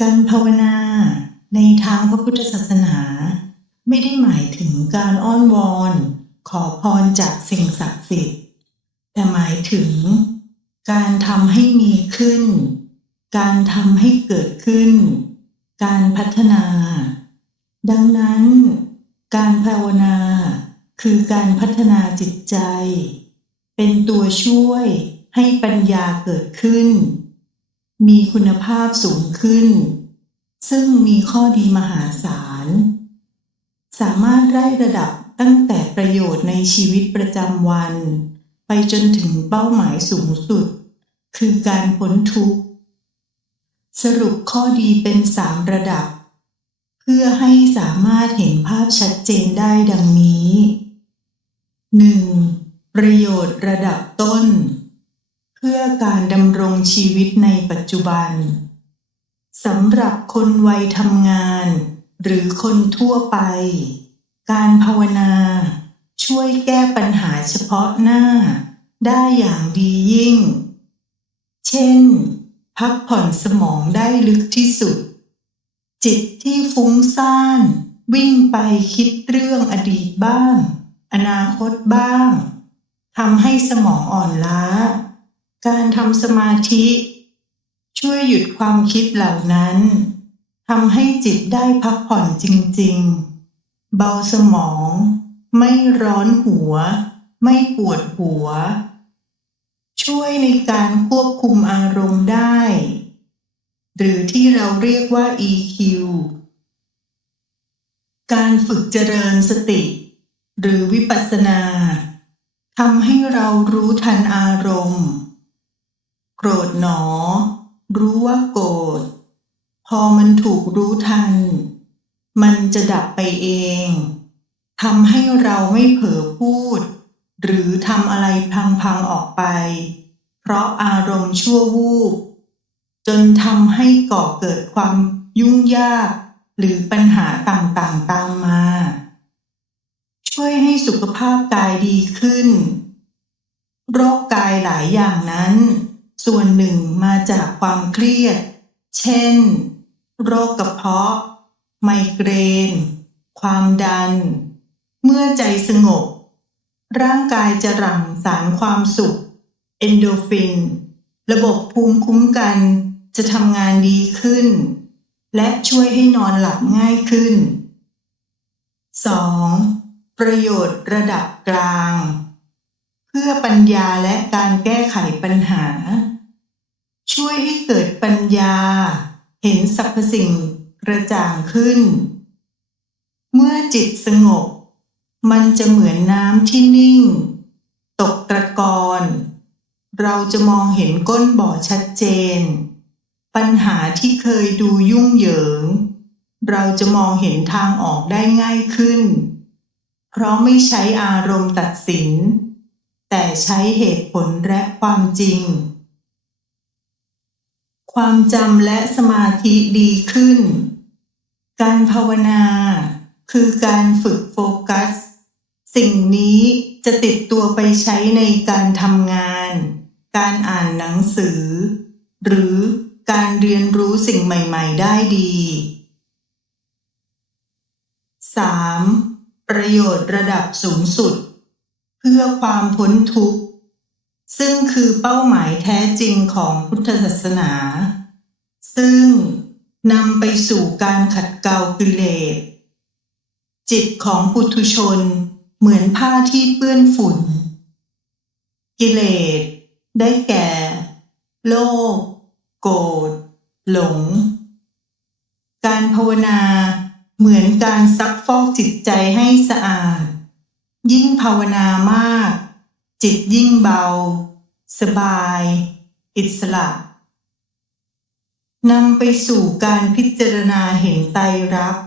การภาวนาในทางพระพุทธศาสนา ไม่ได้หมายถึงการอ้อนวอน ขอพรจากสิ่งศักดิ์สิทธิ์ แต่หมายถึง การทำให้มีขึ้น การทำให้เกิดขึ้น การพัฒนา ดังนั้น การภาวนาคือการพัฒนาจิตใจ เป็นตัวช่วยให้ปัญญาเกิดขึ้น มีคุณภาพสูงขึ้น ซึ่งมีข้อดีมหาศาล สามารถไล่ระดับตั้งแต่ประโยชน์ในชีวิตประจำวัน ไปจนถึงเป้าหมายสูงสุด คือการพ้นทุกข์ สรุปข้อดีเป็นสามระดับ เพื่อให้สามารถเห็นภาพชัดเจนได้ดังนี้ 1. ประโยชน์ระดับต้น พื่อการดำรงชีวิตในปัจจุบันสำหรับคนวัยทำงาน หรือคนทั่วไป การภาวนา ช่วยแก้ปัญหาเฉพาะหน้า ได้อย่างดียิ่ง เช่น พักผ่อนสมองได้ลึกที่สุด จิตที่ฟุ้งซ่าน วิ่งไปคิดเรื่องอดีตบ้าง อนาคตบ้างทำให้สมองอ่อนล้า การทำสมาธิ ช่วยหยุดความคิดเหล่านั้นทำให้จิตได้พักผ่อนจริง ๆ เบาสมอง ไม่ร้อนหัว ไม่ปวดหัว ช่วยในการควบคุมอารมณ์ได้ หรือที่เราเรียกว่า EQ การฝึกเจริญสติ หรือวิปัสสนาทำให้เรารู้ทันอารมณ์ โกรธหนอ รู้ว่าโกรธ พอมันถูกรู้ทัน มันจะดับไปเองทำให้เราไม่เผลอพูด หรือทำอะไรพังๆออกไป เพราะอารมณ์ชั่ววูบจนทำให้ก่อเกิดความยุ่งยาก หรือปัญหาต่างๆตามมา ช่วยให้สุขภาพกายดีขึ้น โรคกายหลายอย่างนั้น ส่วนหนึ่งมาจากความเครียด เช่น โรคกระเพาะ ไมเกรน ความดัน เมื่อใจสงบ ร่างกายจะหลั่งสารความสุข เอนโดฟิน ระบบภูมิคุ้มกันจะทำงานดีขึ้น และช่วยให้นอนหลับง่ายขึ้น 2. ประโยชน์ระดับกลาง พื่อปัญญาและการแก้ไขปัญหา ช่วยให้เกิดปัญญา เห็นสรรพสิ่งกระจ่างขึ้น เมื่อจิตสงบ มันจะเหมือนน้ำที่นิ่ง ตกตะกอนเราจะมองเห็นก้นบ่อชัดเจน ปัญหาที่เคยดูยุ่งเหยิง เราจะมองเห็นทางออกได้ง่ายขึ้น เพราะไม่ใช้อารมณ์ตัดสิน แต่ใช้เหตุผลและความจริง ความจำและสมาธิดีขึ้น การภาวนาคือการฝึกโฟกัส สิ่งนี้จะติดตัวไปใช้ในการทำงาน การอ่านหนังสือ หรือการเรียนรู้สิ่งใหม่ ๆ ได้ดี 3. ประโยชน์ระดับสูงสุด พื่อความพ้นทุกข์ ซึ่งคือเป้าหมายแท้จริงของพุทธศาสนา ซึ่งนำไปสู่การขัดเกลากิเลสจิตของปุถุชนเหมือนผ้าที่เปื้อนฝุ่น กิเลสได้แก่ โลภโกรธหลง การภาวนาเหมือนการซักฟอกจิตใจให้สะอาด ยิ่งภาวนามาก จิตยิ่งเบา สบาย อิสระนำไปสู่การพิจารณาเห็นไตรลักษณ์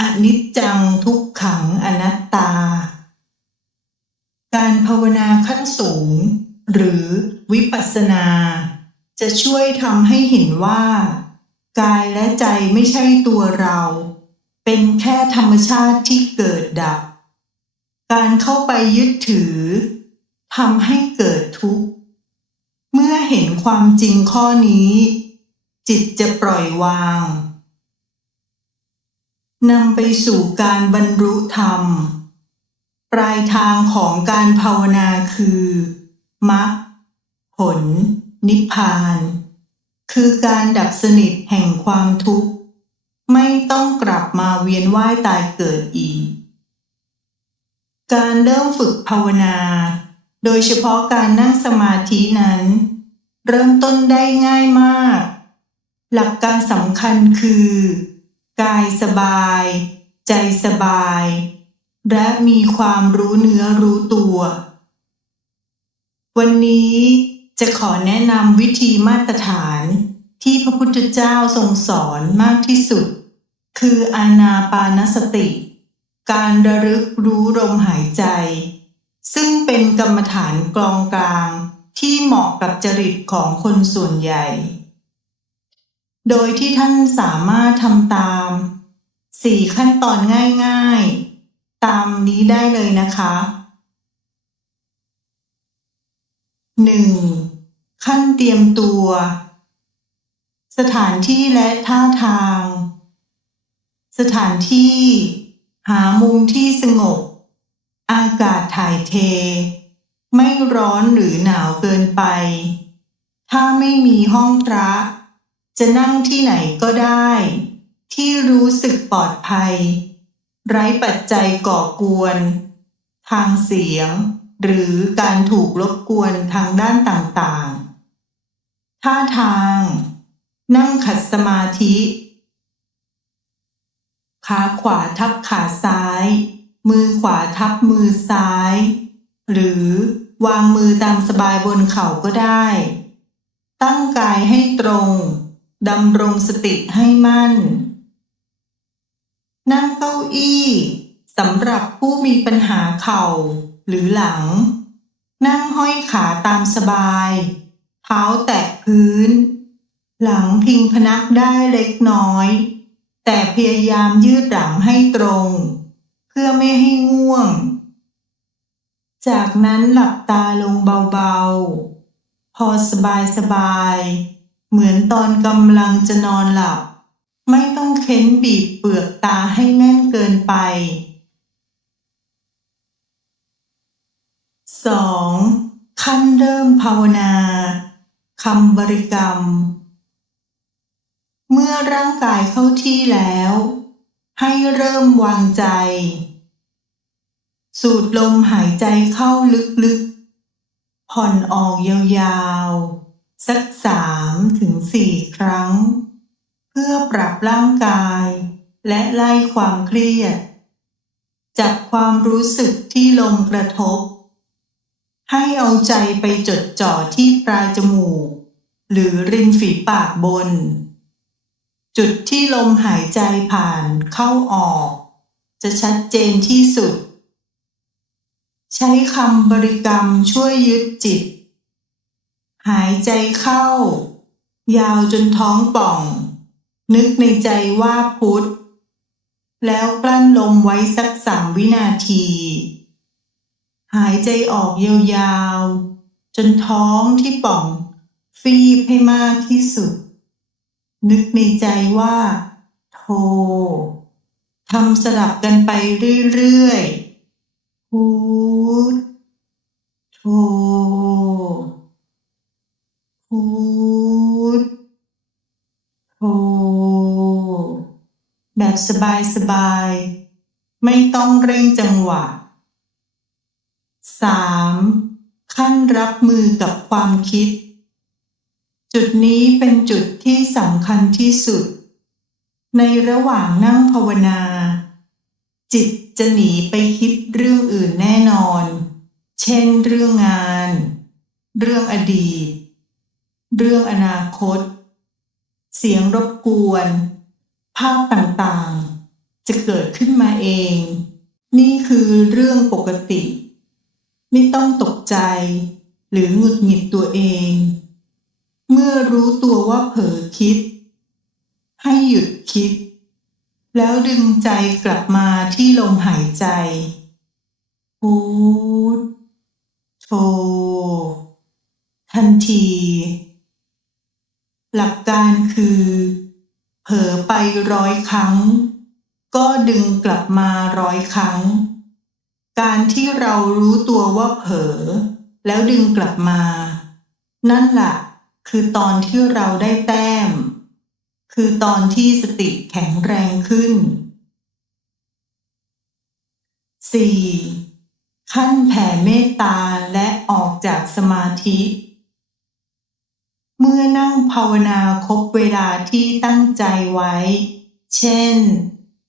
อนิจจังทุกขังอนัตตา การภาวนาขั้นสูง หรือวิปัสสนา จะช่วยทำให้เห็นว่า กายและใจไม่ใช่ตัวเรา เป็นแค่ธรรมชาติที่เกิดดับ การเข้าไปยึดถือทำให้เกิดทุกข์ เมื่อเห็นความจริงข้อนี้ จิตจะปล่อยวางนำไปสู่การบรรลุธรรม ปลายทางของการภาวนาคือมรรคผล นิพพาน คือการดับสนิทแห่งความทุกข์ ไม่ต้องกลับมาเวียนว่ายตายเกิดอีก การเริ่มฝึกภาวนา โดยเฉพาะการนั่งสมาธินั้น เริ่มต้นได้ง่ายมาก หลักการสำคัญคือ กายสบาย ใจสบาย และมีความรู้เนื้อรู้ตัว วันนี้จะขอแนะนำวิธีมาตรฐานที่พระพุทธเจ้าทรงสอนมากที่สุด คืออานาปานสติ การระลึกรู้ลมหายใจ ซึ่งเป็นกรรมฐานกลองกลางที่เหมาะกับจริตของคนส่วนใหญ่ โดยที่ท่านสามารถทำตามสี่ขั้นตอนง่ายๆ ตามนี้ได้เลยนะคะหนึ่งขั้นเตรียมตัว สถานที่และท่าทาง สถานที่ หามุมที่สงบ อากาศถ่ายเท ไม่ร้อนหรือหนาวเกินไป ถ้าไม่มีห้องพระ จะนั่งที่ไหนก็ได้ ที่รู้สึกปลอดภัย ไร้ปัจจัยก่อกวน ทางเสียง หรือการถูกรบกวนทางด้านต่างๆ ท่าทาง นั่งขัดสมาธิ ขาขวาทับขาซ้าย มือขวาทับมือซ้าย หรือวางมือตามสบายบนเข่าก็ได้ ตั้งกายให้ตรงดำรงสติให้มั่น นั่งเก้าอี้สำหรับผู้มีปัญหาเข่าหรือหลัง นั่งห้อยขาตามสบาย เท้าแตะพื้น หลังพิงพนักได้เล็กน้อย แต่พยายามยืดหลังให้ตรง เพื่อไม่ให้ง่วง จากนั้นหลับตาลงเบาๆ พอสบายสบายๆเหมือนตอนกำลังจะนอนหลับ ไม่ต้องเค้นบีบเปลือกตาให้แน่นเกินไปสองขั้นเริ่มภาวนาคำบริกรรม เมื่อร่างกายเข้าที่แล้ว ให้เริ่มวางใจ สูดลมหายใจเข้าลึกๆ ผ่อนออกยาวๆ สักสามถึงสี่ครั้ง เพื่อปรับร่างกาย และไล่ความเครียดจับความรู้สึกที่ลมกระทบ ให้เอาใจไปจดจ่อที่ปลายจมูก หรือริมฝีปากบน จุดที่ลมหายใจผ่านเข้าออก จะชัดเจนที่สุด ใช้คำบริกรรมช่วยยึดจิต หายใจเข้า ยาวจนท้องป่อง นึกในใจว่าพุทธแล้วกลั้นลมไว้สักสามวินาที หายใจออกยาวๆ จนท้องที่ป่อง ฟีบให้มากที่สุด นึกในใจว่า โททำสลับกันไปเรื่อยๆพุทโทพุทโทแบบสบายๆ ไม่ต้องเร่งจังหวะสามขั้นรับมือกับความคิด จุดนี้เป็นจุดที่สำคัญที่สุด ในระหว่างนั่งภาวนา จิตจะหนีไปคิดเรื่องอื่นแน่นอน เช่นเรื่องงาน เรื่องอดีต เรื่องอนาคต เสียงรบกวน ภาพต่างๆ จะเกิดขึ้นมาเอง นี่คือเรื่องปกติ ไม่ต้องตกใจ หรือหงุดหงิดตัวเอง เมื่อรู้ตัวว่าเผลอคิด ให้หยุดคิด แล้วดึงใจกลับมาที่ลมหายใจพุทโธทันที หลักการคือ เผลอไปร้อยครั้ง ก็ดึงกลับมาร้อยครั้ง การที่เรารู้ตัวว่าเผลอแล้วดึงกลับมา นั่นแหละ คือตอนที่เราได้แต้ม คือตอนที่สติแข็งแรงขึ้น 4. ขั้นแผ่เมตตาและออกจากสมาธิ เมื่อนั่งภาวนาครบเวลาที่ตั้งใจไว้ เช่น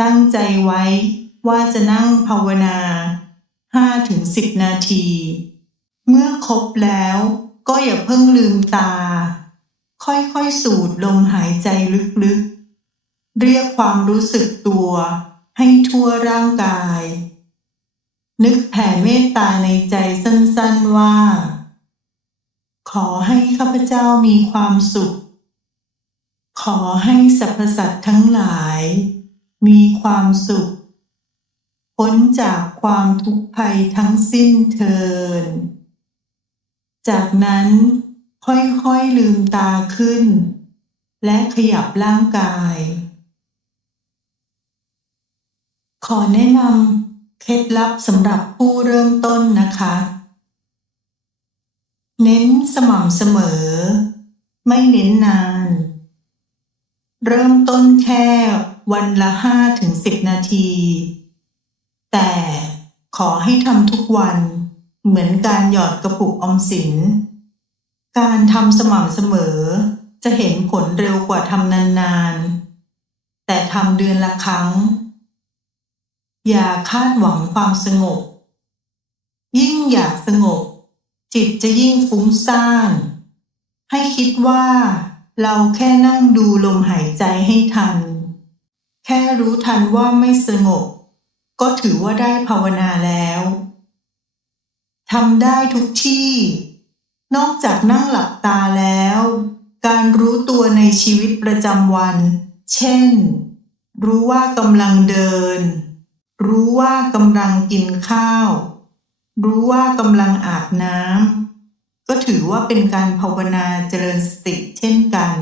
ตั้งใจไว้ว่าจะนั่งภาวนา 5-10 นาที เมื่อครบแล้ว ก็อย่าเพิ่งลืมตา ค่อยๆ สูดลมหายใจลึกๆ เรียกความรู้สึกตัวให้ทั่วร่างกาย นึกแผ่เมตตาในใจสั้นๆว่า ขอให้ข้าพเจ้ามีความสุข ขอให้สรรพสัตว์ทั้งหลาย มีความสุข พ้นจากความทุกข์ภัยทั้งสิ้นเทิน จากนั้นค่อยๆลืมตาขึ้น และขยับร่างกาย ขอแนะนำเคล็ดลับสำหรับผู้เริ่มต้นนะคะ เน้นสม่ำเสมอ ไม่เน้นนาน เริ่มต้นแค่วันละห้าถึงสิบนาที แต่ขอให้ทำทุกวัน เหมือนการหยอดกระปุกออมสิน การทำสม่ำเสมอ จะเห็นผลเร็วกว่าทำนานๆ แต่ทำเดือนละครั้ง อย่าคาดหวังความสงบ ยิ่งอยากสงบ จิตจะยิ่งฟุ้งซ่าน ให้คิดว่า เราแค่นั่งดูลมหายใจให้ทัน แค่รู้ทันว่าไม่สงบ ก็ถือว่าได้ภาวนาแล้ว ทำได้ทุกที่ นอกจากนั่งหลับตาแล้ว การรู้ตัวในชีวิตประจำวัน เช่น รู้ว่ากำลังเดิน รู้ว่ากำลังกินข้าว รู้ว่ากำลังอาบน้ำก็ถือว่าเป็นการภาวนาเจริญสติเช่นกัน